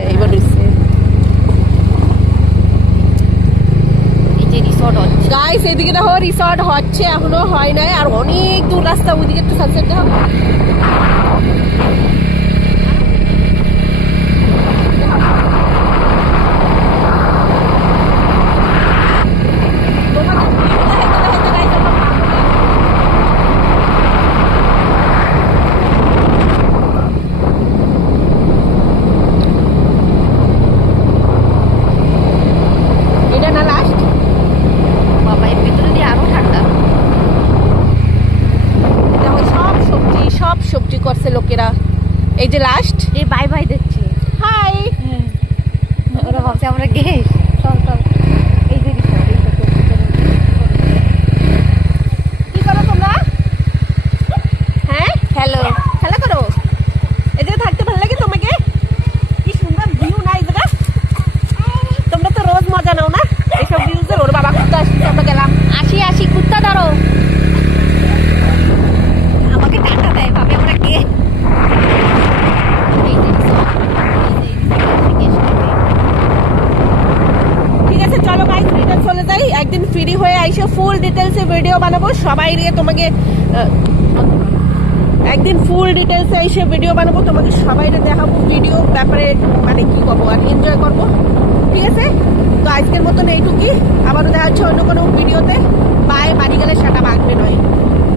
এইবার হচ্ছে এই যে রিসর্ট হচ্ছে গাইস, এদিকে দেখো রিসর্ট হচ্ছে, এখনো হয় নাই, আর অনেক দূর রাস্তা, ওইদিকে একটু সানসেট দেখো। সবজি করছে লোকেরা, এই যে লাস্ট এই বাই বাই দিচ্ছে। হাই, ওরা ভাবছে আমরা গেস্ট। চল চল, এই যে কি করো তোমরা? হ্যাঁ, হ্যালো খেলা করো। এই জায়গায় থাকতে ভালো লাগে তোমাকে? কি সুন্দর ভিউ না এই জায়গা। তোমরা তো রোজ মজা নাও না এইসব ভিউজের। ওর বাবা কুত্তা আসছে, আমরা গেলাম। আসি আসি, কুত্তা ধরো। আমাকে টাটা দেয়, ভাবে আমরা কে। ঠিক আছে চলো গাইস, রিটার্ন চলে যাই। একদিন ফ্রি হয়ে আইসো, ফুল ডিটেলসে ভিডিও বানাবো সবাই নিয়ে। তোমাকে একদিন ফুল ডিটেলসে এসে ভিডিও বানাবো, তোমাকে সবাই দেখাবো ভিডিও ব্যাপারে, মানে কি করবো আর এনজয় করবো। ঠিক আছে, তো আজকের মতন এইটুকুই। আবারও দেখা হচ্ছে অন্য কোনো ভিডিওতে। বাই, বাড়ি গেলে সেটা ভাঙবে নয়।